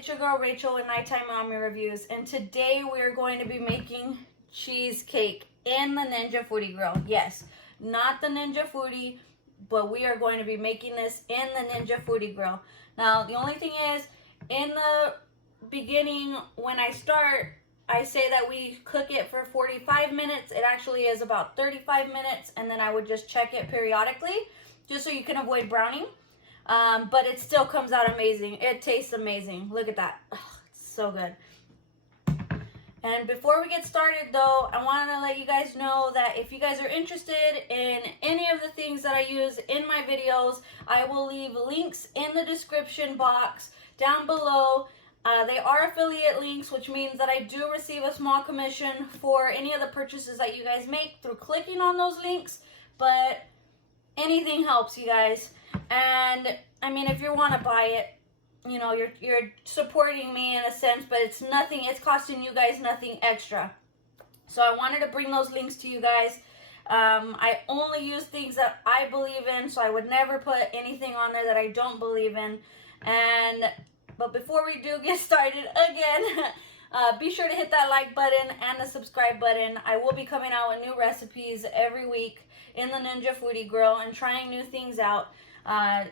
it's your girl Rachel with Nighttime Mommy Reviews, and today we're going to be making cheesecake in the Ninja Foodi Grill. Yes, not the Ninja Foodi, but we are going to be making this in the Ninja Foodi Grill. Now, the only thing is, in the beginning, when I start, I say that we cook it for 45 minutes. It actually is about 35 minutes, and then I would just check it periodically, just so you can avoid browning. But it still comes out amazing. It tastes amazing. Look at that. Oh, it's so good. And before we get started though, I want to let you guys know that if you guys are interested in any of the things that I use in my videos, I will leave links in the description box down below. They are affiliate links, which means that I do receive a small commission for any of the purchases that you guys make through clicking on those links. But anything helps, you guys. And I mean, if you want to buy it, you know, you're supporting me in a sense, but it's nothing, it's costing you guys nothing extra. So I wanted to bring those links to you guys. I only use things that I believe in, so I would never put anything on there that I don't believe in. But before we do get started again, be sure to hit that like button and the subscribe button. I will be coming out with new recipes every week in the Ninja Foodi Grill and trying new things out.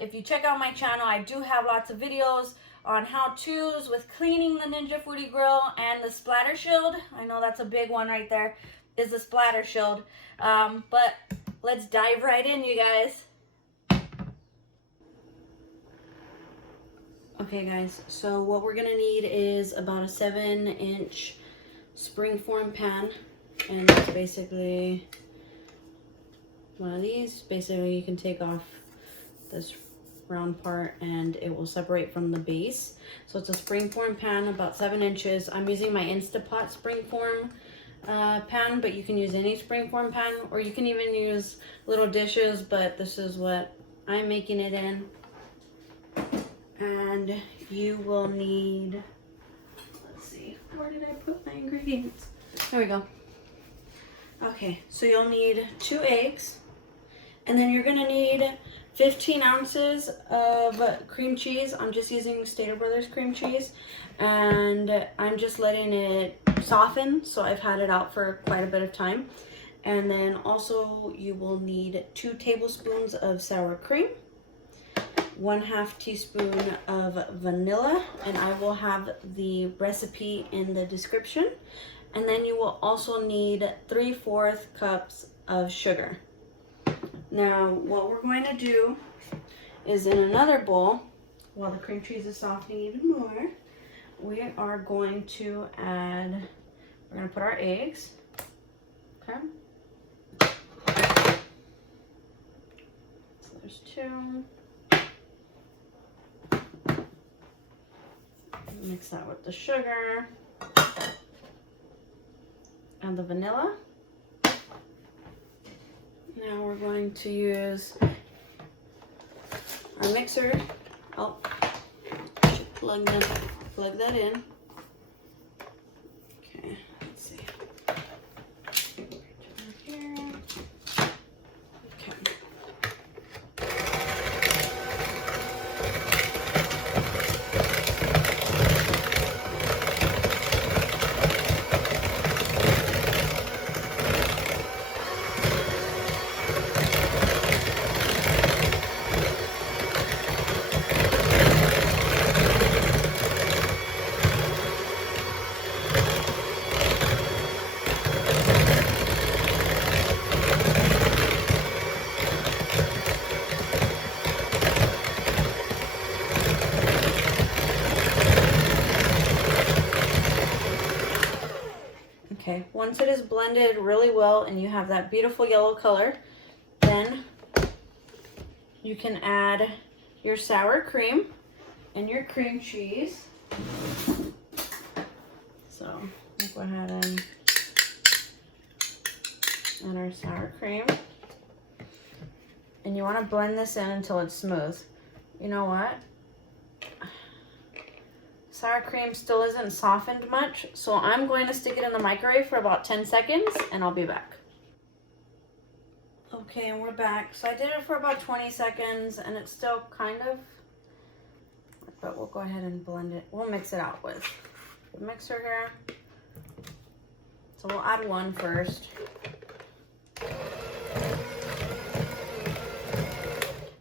If you check out my channel, I do have lots of videos on how-tos with cleaning the Ninja Foodi Grill and the splatter shield. I know that's a big one right there, is the splatter shield. But let's dive right in, you guys. Okay guys, so what we're gonna need is about a 7-inch springform pan, and it's basically one of these. Basically you can take off this round part and it will separate from the base. So it's a springform pan, about 7 inches. I'm using my Instapot springform pan, but you can use any springform pan, or you can even use little dishes, but this is what I'm making it in. And you will need, let's see, where did I put my ingredients? There we go. Okay, so you'll need 2 eggs, and then you're gonna need 15 ounces of cream cheese. I'm just using Stater Brothers cream cheese, and I'm just letting it soften, so I've had it out for quite a bit of time. And then also you will need 2 tablespoons of sour cream, 1/2 teaspoon of vanilla, and I will have the recipe in the description. And then you will also need 3/4 cups of sugar. Now, what we're going to do is, in another bowl, while the cream cheese is softening even more, we are going to add, we're going to put our eggs. Okay. So there's 2. Mix that with the sugar and the vanilla. Now we're going to use our mixer. Oh, should plug that in. Okay, let's see. Here. Okay. Okay, once it is blended really well and you have that beautiful yellow color, then you can add your sour cream and your cream cheese. So we'll go ahead and add our sour cream. And you want to blend this in until it's smooth. You know what? Sour cream still isn't softened much, so I'm going to stick it in the microwave for about 10 seconds and I'll be back. Okay, and we're back. So I did it for about 20 seconds and it's still kind of, let's but we'll go ahead and blend it. We'll mix it out with the mixer here. So we'll add one first.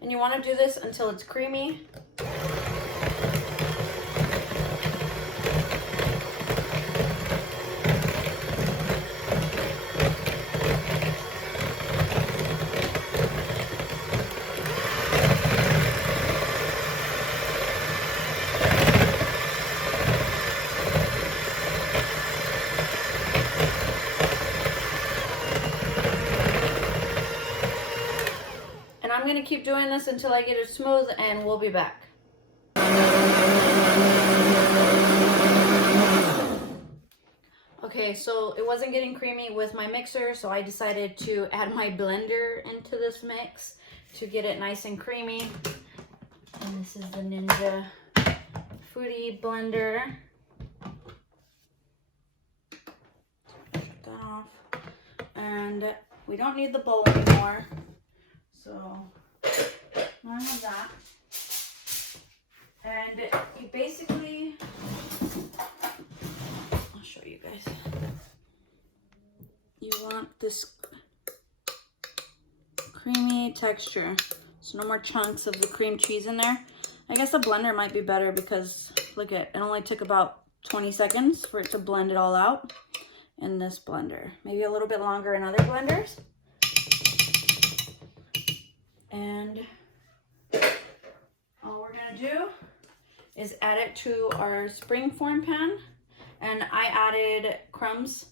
And you want to do this until it's creamy. I'm going to keep doing this until I get it smooth, and we'll be back. Okay, so it wasn't getting creamy with my mixer, so I decided to add my blender into this mix to get it nice and creamy. And this is the Ninja Foodi blender. Shut that off. And we don't need the bowl anymore. So I have that, and you basically, I'll show you guys, you want this creamy texture, so no more chunks of the cream cheese in there. I guess a blender might be better because look at it only took about 20 seconds for it to blend it all out in this blender, maybe a little bit longer in other blenders. And all we're gonna do is add it to our springform pan. And I added crumbs,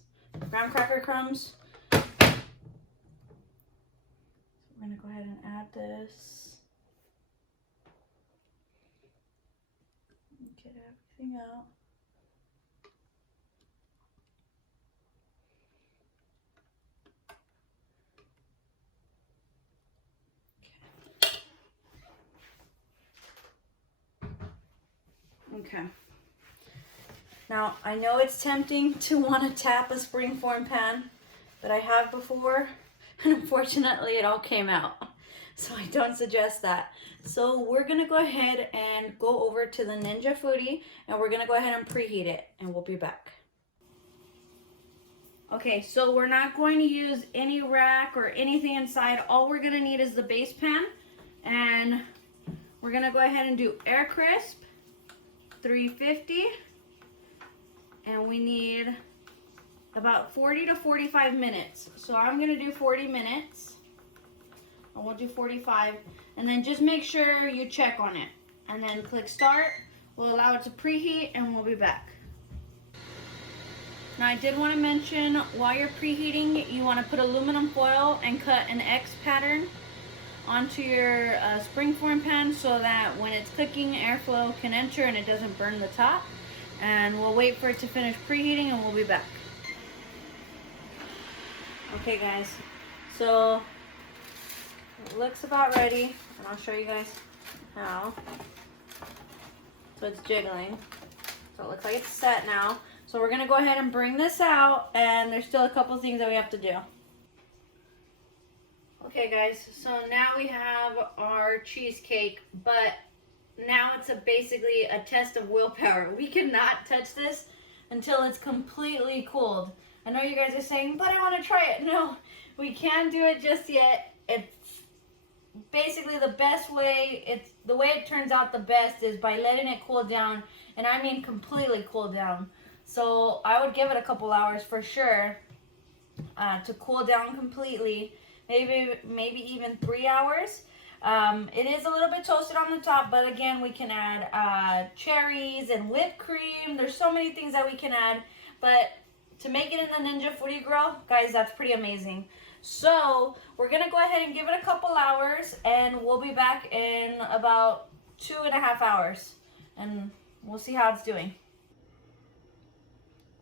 graham cracker crumbs. So we're gonna go ahead and add this. Get everything out. Okay. Now, I know it's tempting to want to tap a springform pan, but I have before, and unfortunately it all came out. So I don't suggest that. So we're going to go ahead and go over to the Ninja Foodi, and we're going to go ahead and preheat it, and we'll be back. Okay, so we're not going to use any rack or anything inside. All we're going to need is the base pan, and we're going to go ahead and do air crisp. 350, and we need about 40 to 45 minutes. So I'm gonna do 40 minutes, and we'll do 45, and then just make sure you check on it, and then click start. We'll allow it to preheat, and we'll be back. Now I did want to mention, while you're preheating, you want to put aluminum foil and cut an X pattern onto your springform pan so that when it's cooking, airflow can enter and it doesn't burn the top. And we'll wait for it to finish preheating, and we'll be back. Okay guys, so it looks about ready, and I'll show you guys how. So it's jiggling, so it looks like it's set now. So we're gonna go ahead and bring this out, and there's still a couple things that we have to do. Okay guys, so now we have our cheesecake, but now it's basically a test of willpower. We cannot touch this until it's completely cooled. I know you guys are saying, but I want to try it. No, we can't do it just yet. It's basically the best way, the way it turns out the best is by letting it cool down, and I mean completely cool down. So I would give it a couple hours for sure to cool down completely. Maybe even 3 hours. It is a little bit toasted on the top, but again, we can add cherries and whipped cream. There's so many things that we can add, but to make it in the Ninja Foodi Grill, guys, that's pretty amazing. So we're gonna go ahead and give it a couple hours, and we'll be back in about 2.5 hours, and we'll see how it's doing.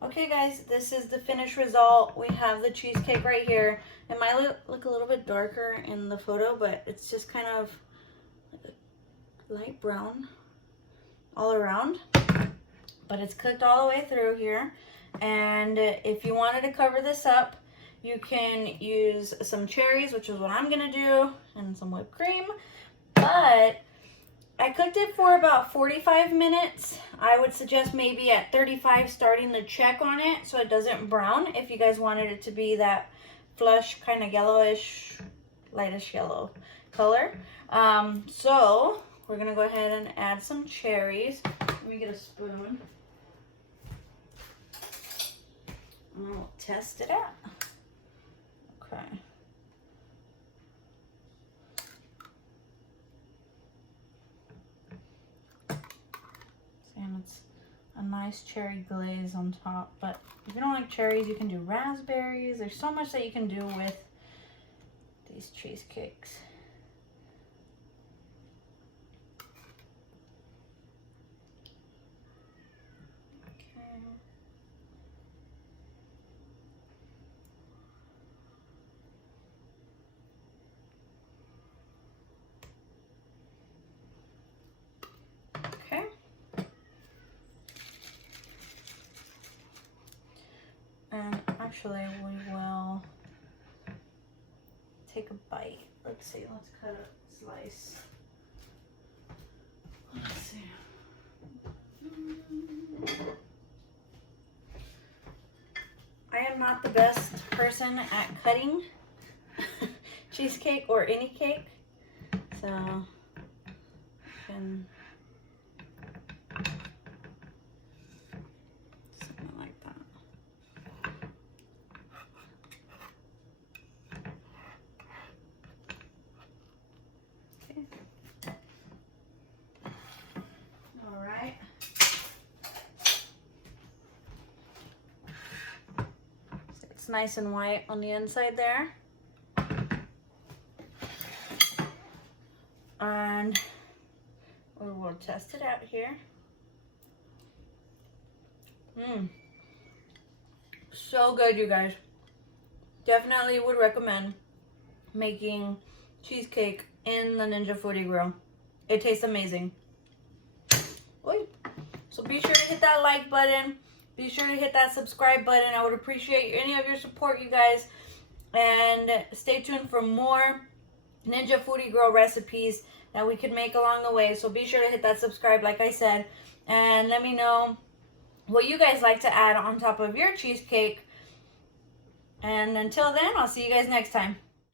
Okay guys, this is the finished result. We have the cheesecake right here. It might look a little bit darker in the photo, but it's just kind of light brown all around. But it's cooked all the way through here. And if you wanted to cover this up, you can use some cherries, which is what I'm gonna do, and some whipped cream. But I cooked it for about 45 minutes. I would suggest maybe at 35 starting to check on it so it doesn't brown if you guys wanted it to be that flush, kind of yellowish, lightish yellow color. So we're going to go ahead and add some cherries. Let me get a spoon. And we'll test it out. Okay. And it's a nice cherry glaze on top, but if you don't like cherries, you can do raspberries. There's so much that you can do with these cheesecakes. Okay. And actually, we will take a bite. Let's see, let's cut a slice. Let's see. I am not the best person at cutting cheesecake or any cake, so I can something like that. Okay. All right. It's nice and white on the inside there. And we'll test it out here. So good, you guys. Definitely would recommend making cheesecake in the Ninja Foodi Grill. It tastes amazing. Oy. So be sure to hit that like button. Be sure to hit that subscribe button. I would appreciate any of your support, you guys. And stay tuned for more Ninja Foodi Grill recipes that we could make along the way. So be sure to hit that subscribe, like I said. And let me know what you guys like to add on top of your cheesecake. And until then, I'll see you guys next time.